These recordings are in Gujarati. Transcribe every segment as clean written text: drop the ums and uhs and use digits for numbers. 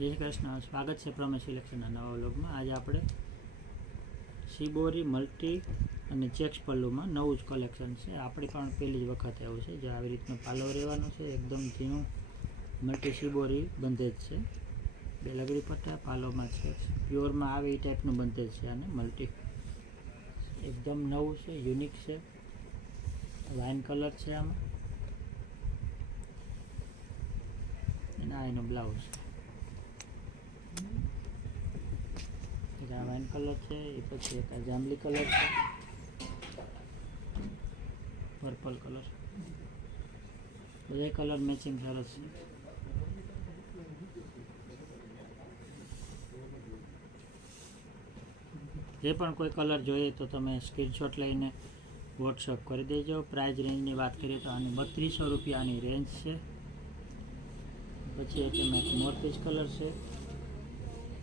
જય શ્રી કૃષ્ણ. સ્વાગત છે પ્રમેશ સિલેક્શનના નવા વ્લોગમાં. આજે આપણે શિબોરી મલ્ટી અને ચેક્સ પલ્લુમાં નવું જ કલેક્શન છે. આપણી પણ પહેલી જ વખત એવું છે. જે આવી રીતનો પાલવ રહેવાનો છે, એકદમ ઝીણું મલ્ટી શિબોરી બંધેજ છે. બે લગડી પટ્ટા પાલવમાં છે, પ્યોરમાં આવે એ ટાઈપનું બંધેજ છે. અને મલ્ટી એકદમ નવું છે, યુનિક છે. વાઇન કલર છે આમાં, અને આ એનો બ્લાઉઝ છે. આ વાઇન કલર છે, એ પછી એક આ જાંબલી કલર છે, પર્પલ કલર, બધા કલર મેચિંગ સરસ છે. જે પણ કોઈ કલર જોઈએ તો તમે સ્ક્રીનશોટ લઈને વોટ્સઅપ કરી દેજો. પ્રાઇસ રેન્જની વાત કરીએ તો આની 3200 રૂપિયાની રેન્જ છે. પછી એમાં એક મોરપીસ કલર છે,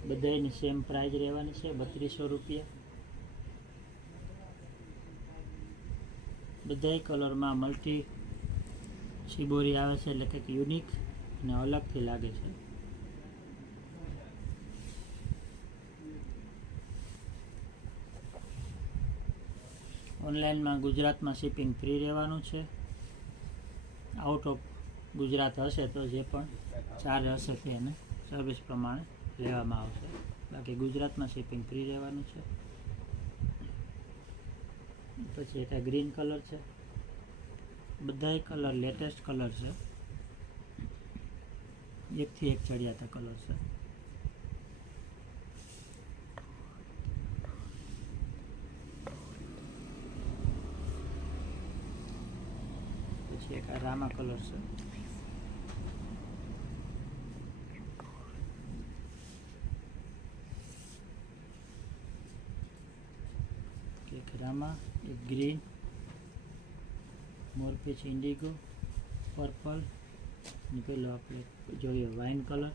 બધાની સેમ પ્રાઇસ રહેવાની છે, 3200 રૂપિયા. બધા કલરમાં મલ્ટી શિબોરી આવે છે, એટલે કંઈક યુનિક અને અલગથી લાગે છે. ઓનલાઈનમાં ગુજરાતમાં શિપિંગ ફ્રી રહેવાનું છે. આઉટ ઓફ ગુજરાત હશે તો જે પણ ચાર્જ હશે તે એને સર્વિસ પ્રમાણે લેવામાં આવશે. બાકી ગુજરાતમાં શિપિંગ ફ્રી રહેવાનું છે. પછી એક ગ્રીન કલર છે, બધાય કલર લેટેસ્ટ કલર છે, એકથી એક ચડિયાતા કલર છે. પછી એક રામા કલર છે, એક રામા, એક ગ્રીન, મોરપીચ ઇન્ડિગો, પર્પલ, અને પેલો આપણે જોઈએ વાઇન કલર,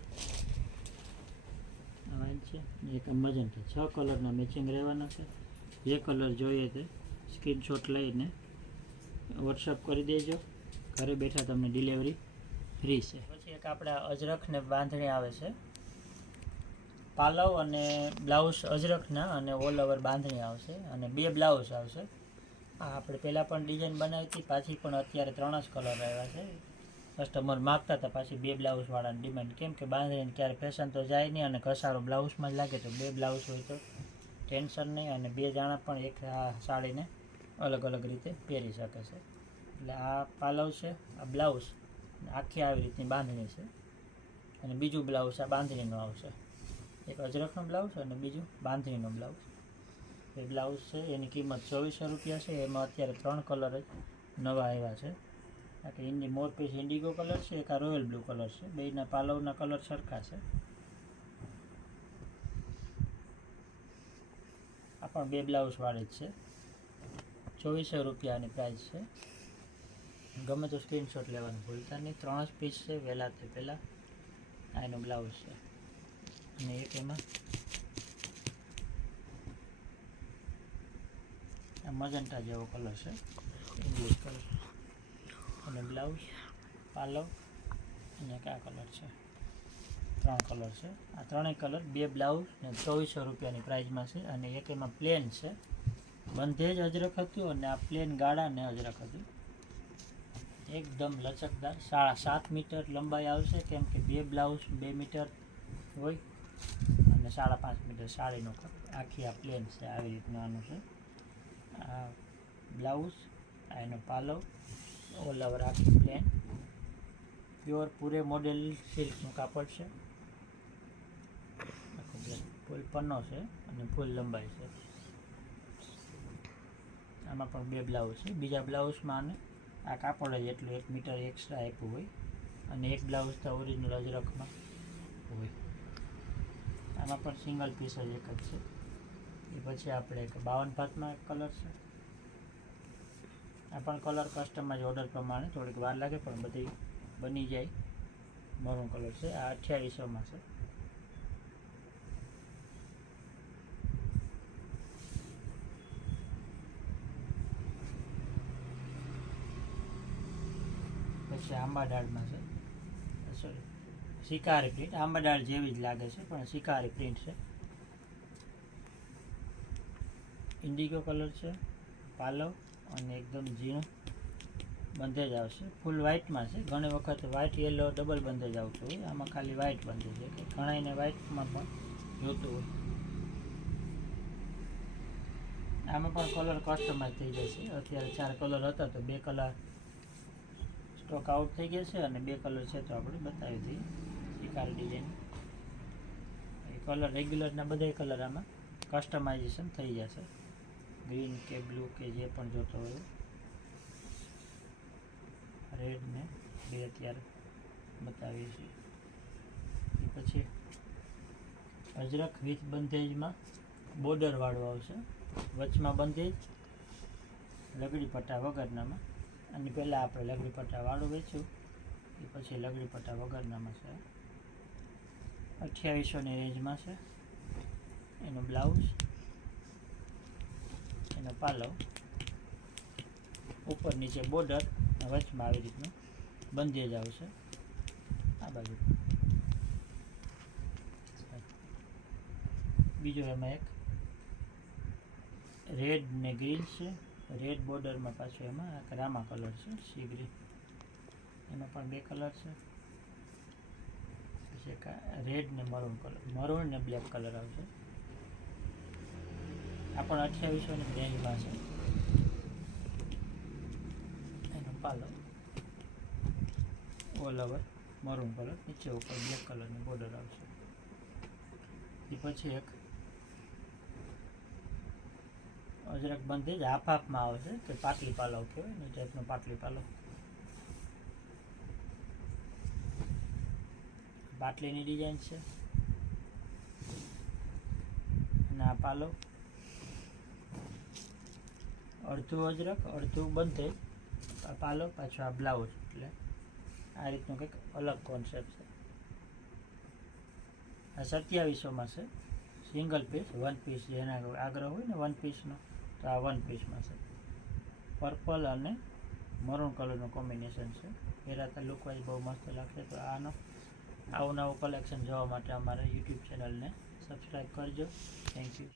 આ વાઇન છે, અને એક મજન્ટા. 6 કલરના મેચિંગ રહેવાના છે. જે કલર જોઈએ તે સ્ક્રીનશોટ લઈને વોટ્સઅપ કરી દેજો. ઘરે બેઠા તમને ડિલિવરી ફ્રી છે. પછી એક આપણે અજરખને બાંધણી આવે છે, પાલવ અને બ્લાઉઝ અજરખના અને ઓલ ઓવર બાંધણી આવશે, અને 2 બ્લાઉઝ આવશે. આ આપણે પહેલાં પણ ડિઝાઇન બનાવી હતી, પાછી પણ અત્યારે 3 જ કલર આવ્યા છે. કસ્ટમર માગતા હતા પાછી 2 બ્લાઉઝવાળાની ડિમાન્ડ, કેમ કે બાંધણીને ક્યારે ફેશન તો જાય નહીં અને ઘસારો બ્લાઉઝમાં જ લાગે. તો 2 બ્લાઉઝ હોય તો ટેન્શન નહીં, અને 2 જણા પણ એક આ સાડીને અલગ અલગ રીતે પહેરી શકે છે. એટલે આ પાલવ છે, આ બ્લાઉઝ આખી આવી રીતની બાંધણી છે, અને બીજું બ્લાઉઝ આ બાંધણીનું આવશે. એક અજરખનો બ્લાઉઝ અને બીજું બાંધણીનો બ્લાઉઝ. એ બ્લાઉઝ છે, એની કિંમત 2400 રૂપિયા છે. એમાં અત્યારે 3 કલર જ નવા આવ્યા છે. બાકી મોરપીસ ઇન્ડિગો કલર છે, એક આ રોયલ બ્લુ કલર છે. બેયના પાલવના કલર સરખા છે. આ પણ 2 બ્લાઉઝ વાળી જ છે. 2400 રૂપિયાની પ્રાઇસ છે. ગમે તો સ્ક્રીનશોટ લેવાનું ભૂલતા નહીં. 3 જ પીસ છે, વહેલા તે પહેલાં. આ એનો બ્લાઉઝ છે, અને એક એમાં આ મજન્ટા જેવો કલર છે, ઇંગ્લિશ કલર, અને બ્લાઉઝ, પાલવ, અને એક આ કલર છે. 3 કલર છે. આ 3 કલર 2 બ્લાઉઝ ને 2400 રૂપિયાની પ્રાઇઝમાં છે. અને એક એમાં પ્લેન છે, બંધેજ અજરખ હતું, અને આ પ્લેન ગાળા ને અજરખ હતું. એકદમ લચકદાર, 7.5 મીટર લંબાઈ આવશે, કેમ કે 2 બ્લાઉઝ 2 મીટર હોય, અને 5.5 મીટર સાડીનો કપ. આખી આ પ્લેન છે, આવી રીતનું આનું છે. આ બ્લાઉઝ, આ એનો પાલવ, ઓલ ઓવર આખી પ્લેન, પ્યોર પૂરે મોડેલ સિલ્કનું કાપડ છે. ફૂલ પન્નો છે, અને ફૂલ લંબાઈ છે. આમાં પણ 2 બ્લાઉઝ છે. બીજા બ્લાઉઝમાં આને આ કાપડ જ એટલું 1 મીટર એક્સ્ટ્રા આપ્યું હોય, અને એક બ્લાઉઝ તો ઓરિજિનલ અજરખમાં હોય. આમાં પણ સિંગલ પીસ જ એક જ છે. એ પછી આપણે એક 52 ભાતમાં એક કલર છે. આ પણ કલર કસ્ટમાઇઝ ઓર્ડર પ્રમાણે થોડીક વાર લાગે, પણ બધી બની જાય. મરૂન કલર છે, આ 2800માં છે. પછી આંબા ડાળમાં છે, સોરી શિકારી પ્રિન્ટ, આંબાડાળ જેવી જ લાગે છે પણ શિકારી પ્રિન્ટ છે. ઇન્ડિગો કલર છે, પાલો અને એકદમ ઝીણું બંધેજ આવશે. ફૂલ વ્હાઇટમાં છે. ઘણી વખત વ્હાઇટ યલો ડબલ બંધેજ આવતું હોય, આમાં ખાલી વ્હાઇટ બંધેજ છે કે ઘણાને વ્હાઇટમાં પણ જોતું હોય. આમાં પણ કલર કસ્ટમાઇઝ થઈ જશે. અત્યારે 4 કલર હતા તો 2 કલર સ્ટોક આઉટ થઈ ગયા છે અને 2 કલર છે તો આપણે બતાવી દઈએ. શિકારી ડિઝાઇન એ કલર રેગ્યુલરના બધા કલર આમાં કસ્ટમાઇઝેશન થઈ જશે. ગ્રીન કે બ્લુ કે જે પણ જોતો હોય. રેડ ને બે અત્યારે બતાવીએ છીએ. એ પછી અજરક વિથ બંધેજમાં બોર્ડર વાળું આવશે. વચમાં બંધેજ, લગડી પટ્ટા વગરનામાં. અને પહેલાં આપણે લગડી પટ્ટા વાળું વેચ્યું, એ પછી લગડી પટ્ટા વગરનામાં છે. 2800ની રેન્જમાં છે. એનો બ્લાઉઝ, એનો પાલો, ઉપર નીચે બોર્ડર, વચમાં આવી રીતનું બંધેજ આવશે. આ બાજુ બીજો એમાં એક રેડ ને ગ્રીન છે. રેડ બોર્ડરમાં પાછું એમાં એક રામા કલર છે, સી ગ્રીન. એમાં પણ 2 કલર છે. પછી એક રેડ ને મરૂન કલર, મરૂન ને બ્લેક કલર આવશે. આ પણ 2800ની રેન્જમાં છે. એનો પાલો ઓલ ઓવર મરૂન કલર, નીચે ઉપર બ્લેક કલરની બોર્ડર આવશે. એ પછી એક અજરક બંધેજ હાફમાં આવશે કે પાટલી પાલો કહેવાય ને, ટાઈપનો પાટલી પાલો. પાટલીની ડિઝાઇન છે અને આ પાલો અડધું અજરક અડધું બંધેજ. આ પાલો પાછો આ બ્લાઉઝ, એટલે આ રીતનું કંઈક અલગ કોન્સેપ્ટ છે. આ 2700માં છે. સિંગલ પીસ, 1 પીસ જેના આગ્રહ હોય ને 1 પીસનો, તો આ 1 પીસમાં છે. પર્પલ અને મરૂન કલરનું કોમ્બિનેશન છે. પહેરાતા લુક વાઇઝ બહુ મસ્ત લાગશે. તો આનો આવું નવું કલેક્શન જોવા માટે અમારા યુટ્યુબ ચેનલને સબસ્ક્રાઈબ કરજો. Thank you.